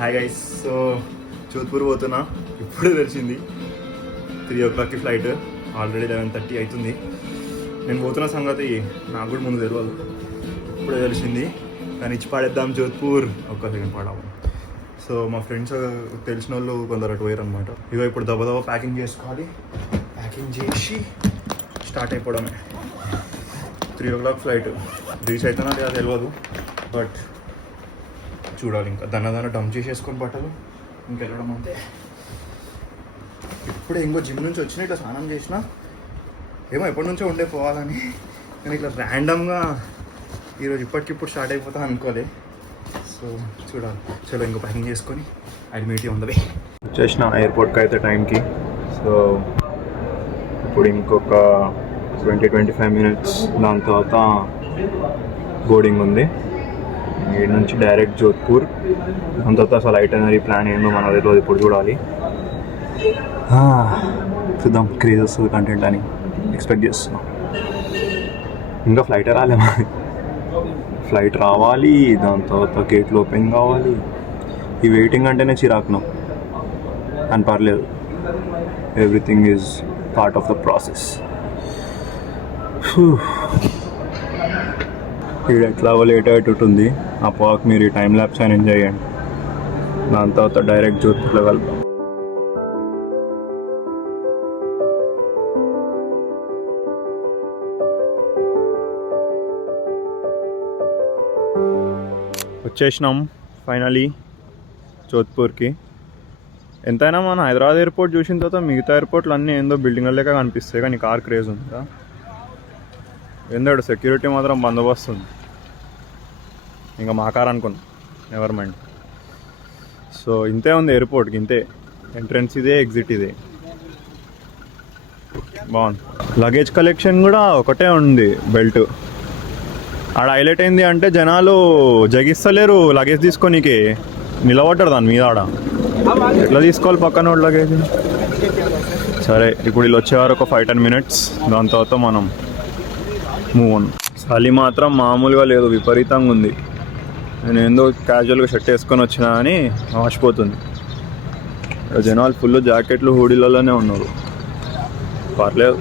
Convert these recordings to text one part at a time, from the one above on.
Hi guys. So Jodhpur పోతున్నా. ఇప్పుడే తెలిసింది 3 o'clockకి ఫ్లైట్. ఆల్రెడీ 11:30 అవుతుంది. నేను పోతున్న సంగతి నాకు కూడా ముందు తెలియదు, ఇప్పుడే తెలిసింది. కానీ ఇచ్చి పాడేద్దాం జోధ్పూర్. ఒక్క సెకండ్ పాడాము. సో మా ఫ్రెండ్స్ తెలిసిన వాళ్ళు కొందరు అటు పోయారు అనమాట. ఇగో ఇప్పుడు దబదబా ప్యాకింగ్ చేసుకోవాలి. ప్యాకింగ్ చేసి స్టార్ట్ అయిపోవడమే. 3 o'clock flight. రీచ్ అవుతున్నా లేదా తెలియదు, బట్ చూడాలి. ఇంకా దాన్ని డంప్ చేసేసుకొని బట్టలు ఇంకెళ్ళడం అంతే. ఇప్పుడే ఇంకో జిమ్ నుంచి వచ్చిన ఇట్లా స్నానం చేసిన. ఏమో ఎప్పటి నుంచో ఉండే పోవాలని, కానీ ఇట్లా ర్యాండమ్గా ఈరోజు ఇప్పటికిప్పుడు స్టార్ట్ అయిపోతా అనుకోలే. సో చూడాలి. చలో ఇంకో ప్యాకింగ్ చేసుకొని అడ్మిట్ ఉంది. వచ్చేసిన ఎయిర్పోర్ట్కి అయితే టైంకి. సో ఇప్పుడు ఇంకొక 20-25 minutes దాని తర్వాత బోర్డింగ్ ఉంది. ఇక్కడ నుంచి డైరెక్ట్ జోధ్పూర్. దాని తర్వాత అసలు ఐటనరీ ప్లాన్ ఏందో మన తెలియదు, ఇప్పుడు చూడాలి. చూద్దాం, క్రేజ్ వస్తుంది కంటెంట్ అని ఎక్స్పెక్ట్ చేస్తున్నాం. ఇంకా ఫ్లైట్ రాలేమా? ఫ్లైట్ రావాలి, దాని తర్వాత గేట్లు ఓపెన్ కావాలి. ఈ వెయిటింగ్ అంటేనే చిరాకు నాకు. అని పర్లేదు, everything is part of the process. ఇక్కడ ఎట్లాగో లేట్ అయ్యేటట్టుంది. ఆ పార్క్ మీరు ఈ టైం ల్యాప్స్ అని ఎంజాయ్ చేయండి. దాని తర్వాత డైరెక్ట్ జోధ్పూర్లో కలుద్దాం. వచ్చేసినాం ఫైనలీ జోధ్పూర్కి. ఎంతైనా మన హైదరాబాద్ ఎయిర్పోర్ట్ చూసిన తర్వాత మిగతా ఎయిర్పోర్ట్లు అన్నీ ఏందో బిల్డింగ్ల లెక్క కనిపిస్తాయి, కానీ కార్ క్రేజ్ ఉందా ఏందో. సెక్యూరిటీ మాత్రం బందోబస్తు ఉంది. ఇంకా మా కార్ అనుకున్నాం, నెవర్ మైండ్. సో ఇంతే ఉంది ఎయిర్పోర్ట్కి, ఇంతే. ఎంట్రన్స్ ఇదే, ఎగ్జిట్ ఇదే. బాగుంది. లగేజ్ కలెక్షన్ కూడా ఒకటే ఉంది, బెల్ట్. ఆడ హైలైట్ అయింది అంటే జనాలు జగిస్తలేరు లగేజ్ తీసుకోనికి, నిలబడ్డారు దాని మీద. ఆడ ఎట్లా తీసుకోవాలి పక్కన లగేజ్? సరే, ఇప్పుడు వీళ్ళు వచ్చేవారు ఒక 5-10 minutes. దాని తర్వాత మనం మూవ్ ఆన్. చలి మాత్రం మామూలుగా లేదు, విపరీతంగా ఉంది. నేను ఏందో క్యాజువల్గా షర్ట్ వేసుకొని వచ్చినా అని వాసిపోతుంది. జనాలు ఫుల్ జాకెట్లు హూడీలలోనే ఉన్నారు. పర్లేదు,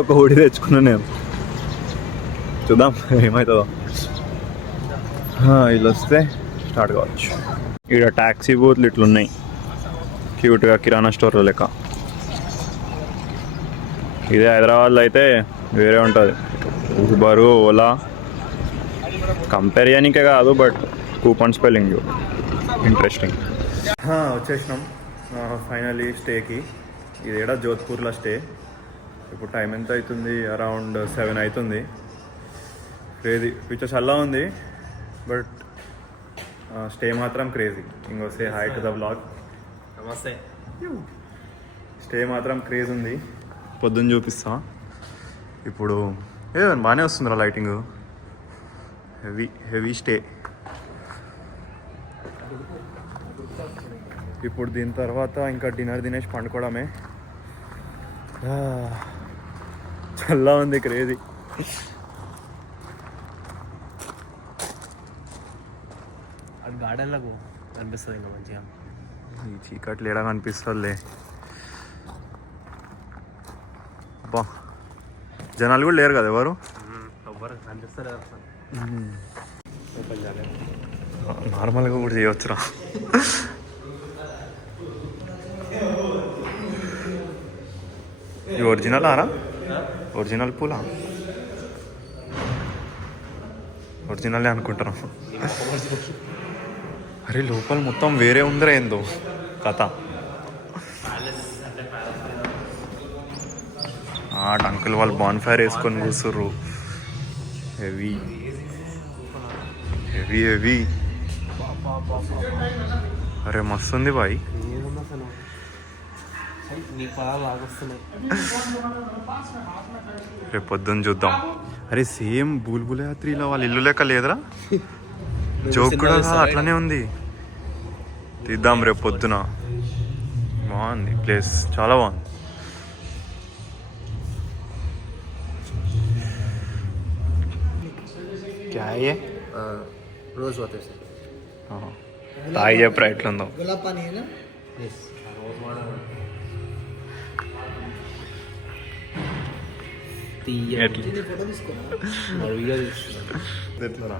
ఒక హూడీ తెచ్చుకున్నా నేను. చూద్దాం ఏమవుతుందో. వీళ్ళు వస్తే స్టార్ట్ కావచ్చు. ఇక్కడ ట్యాక్సీ బూత్లు ఇట్లున్నాయి క్యూట్గా, కిరాణా స్టోర్లో లెక్క. ఇదే హైదరాబాద్లో అయితే వేరే ఉంటుంది. ఉబరు, ఓలా కంపేర్ చేయడానికే కాదు, బట్ కూపన్ స్పెల్లింగ్ ఇంట్రెస్టింగ్. వచ్చేసినాం ఫైనలీ స్టేకి. ఇది ఏడా జోధ్పూర్లో స్టే. ఇప్పుడు టైం ఎంత అవుతుంది? అరౌండ్ 7 అవుతుంది. క్రేజీ. ఫ్యూచర్స్ అలా ఉంది, బట్ స్టే మాత్రం క్రేజీ. ఇంకో say hi to the vlog. నమస్తే. స్టే మాత్రం క్రేజ్ ఉంది. పొద్దున్న చూపిస్తా. ఇప్పుడు బాగానే వస్తుందిరా లైటింగ్. Heavy stay. ఇప్పుడు దీని తర్వాత ఇంకా డిన్నర్ తినేసి పండుకోవడమే. చల్లా ఉంది, క్రేజీ. అది గార్డెన్లకు కనిపిస్తుంది ఇంకా మంచిగా. ఈ చీకట్లు ఏడా కనిపిస్తుందిలే. అబ్బా, జనాలు కూడా లేరు కదా ఎవరు కనిపిస్తారు. నార్మల్గా కూడా చేయవచ్చురా. ఇది ఒరిజినల్ ఆరా? ఒరిజినల్ పూలా? ఒరిజినలే అనుకుంటారా? అరే లోపల మొత్తం వేరే ఉందిరా ఏందో కథ. అంకుల్ వాళ్ళు బాన్ ఫైర్ వేసుకొని కూర్చుర్రు. Heavy heavy heavy. అరే మస్తు ఉంది బాయ్. రేపు పొద్దున్న చూద్దాం. అరే సేమ్ బుల్బుల్ యాత్రిలో వాళ్ళ ఇల్లు లెక్క లేదురా? జోక్ కూడా అట్లనే ఉంది. తీద్దాం రేపు పొద్దున. బాగుంది ప్లేస్, చాలా బాగుంది. रोज होते सर। తాగి చెప్పరా ఎట్లుందో. गुलाब पानी है ना? रोज मॉडल ఎట్లా దీన్ని ఫోటో తీసుకోరా? వీడియో ఎట్లరా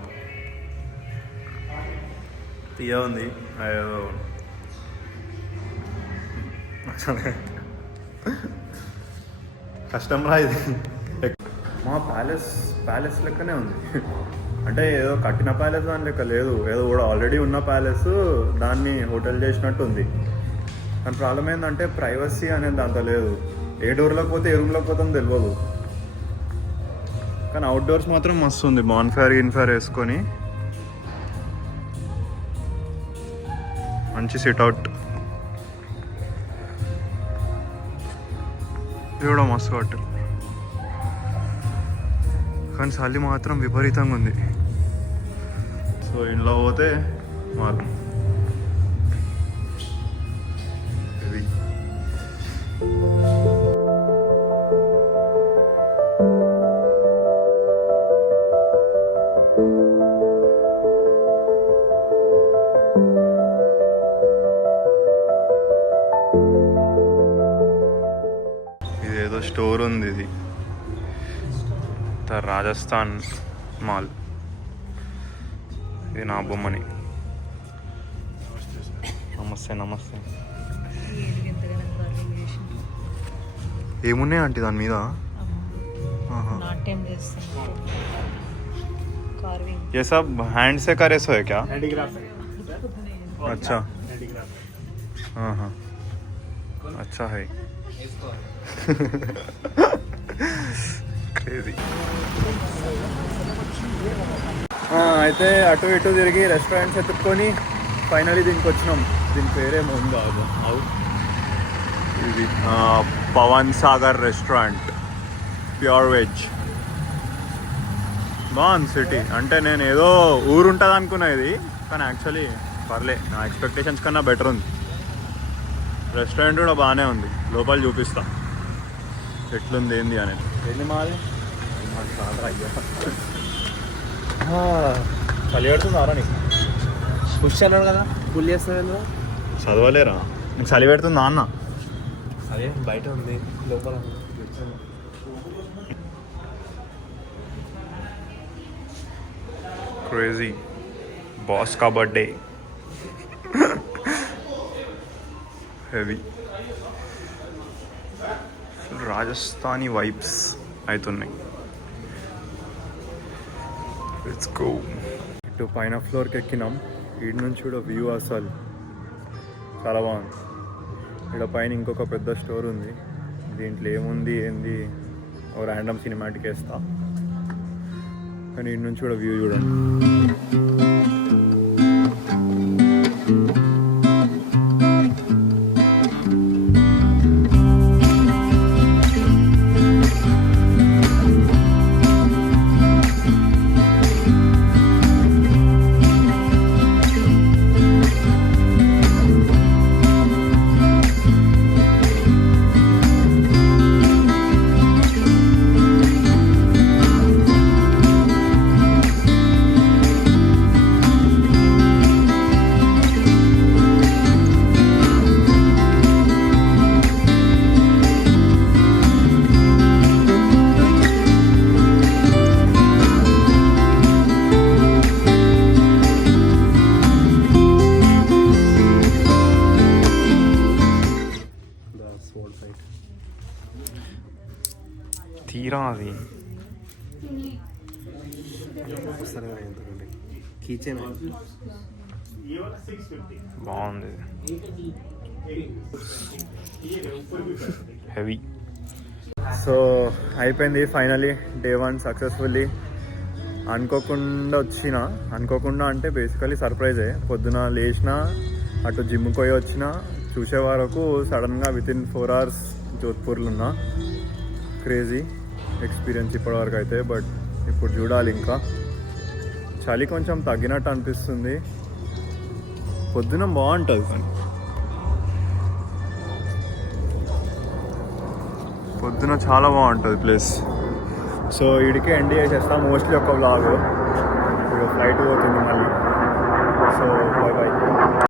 తీయ ఉంది అయ్యో. కష్టం రా ఇది. మా ప్యాలెస్ లెక్కనే ఉంది. అంటే ఏదో కట్టిన ప్యాలెస్ అని లెక్క లేదు, ఏదో కూడా ఆల్రెడీ ఉన్న ప్యాలెస్ దాన్ని హోటల్ చేసినట్టు ఉంది. కానీ ప్రాబ్లం ఏంటంటే ప్రైవసీ అనేది దాంతో లేదు. ఏ డోర్లోకి పోతే ఏ రూమ్లోకి పోతాం తెలియదు. కానీ అవుట్డోర్స్ మాత్రం మస్తు ఉంది. బాన్ఫైర్ వేసుకొని మంచి సిట్అవుట్. ఇది కూడా మస్తు హోటల్. కానీ చలి మాత్రం విపరీతంగా ఉంది. సో ఇంట్లో పోతే మాత్రం ఇది ఇదేదో స్టోర్ ఉంది. ఇది రాజస్థాన్ మాల్. ఇది నా బొమ్మని. నమస్తే. ఏమున్నాయి అంటే దాని మీద? नाट्यम చేస్తున్నారు कार्विंग ये सब हैंड से करे सो है क्या? हैंडीक्राफ्ट अच्छा हैंडीक्राफ्ट हाँ अच्छा है. క్రేజీ. అయితే అటు ఇటు తిరిగి రెస్టారెంట్స్ ఎత్తుక్కొని ఫైనలీ దీనికి వచ్చినాం. దీని పేరేమో ఉందా? ఇది Pavan Sagar restaurant, pure veg. బాగుంది సిటీ. అంటే నేను ఏదో ఊరు ఉంటుంది అనుకున్నా ఇది, కానీ యాక్చువల్లీ పర్లే, నా ఎక్స్పెక్టేషన్స్ కన్నా బెటర్ ఉంది. రెస్టారెంట్ కూడా బాగానే ఉంది. లోపల చూపిస్తా ఎట్లుంది ఏంది అనేది. ఏంది మాది అయ్యా చలి పెడుతుందారా నీకు? పుష్ అన్నాడు కదా, పుల్ చేస్తాను. చదవలేరా నీకు? చలి పెడుతుందా అన్న? అదే బయట ఉంది, లోపల క్రేజీ. బాస్ కా బర్త్డే. హెవీ రాజస్థానీ వైబ్స్ అవుతున్నాయి. Let's go. ఇటు పైన ఫ్లోర్కి ఎక్కినాం. ఈడ నుంచి కూడా వ్యూ అసలు చాలా బాగుంది. ఇక్కడ పైన ఇంకొక పెద్ద స్టోర్ ఉంది. దీంట్లో ఏముంది ఏంది ఓ ర్యాండమ్ సినిమాటిక్ వేస్తా. కానీ ఈడ నుంచి కూడా వ్యూ చూడండి. తీరా అది కిచెన్ బాగుంది. హెవీ. సో అయిపోయింది ఫైనలీ డే 1 సక్సెస్ఫుల్లీ. అనుకోకుండా అంటే బేసికలీ సర్ప్రైజే. పొద్దున లేచిన అటు జిమ్కి పోయి వచ్చిన, చూసే వరకు సడన్గా వితిన్ 4 hours జోధ్పూర్లో ఉన్నా. క్రేజీ ఎక్స్పీరియన్స్ ఇప్పటివరకు అయితే. బట్ ఇప్పుడు చూడాలి. ఇంకా చలి కొంచెం తగ్గినట్టు అనిపిస్తుంది. పొద్దున బాగుంటుంది, కానీ పొద్దున చాలా బాగుంటుంది ప్లేస్. సో వీడికి ఎండ్ చేసేస్తాం మోస్ట్లీ ఒక వ్లాగ్. ఫ్లైట్ పోతుంది మళ్ళీ. So bye bye.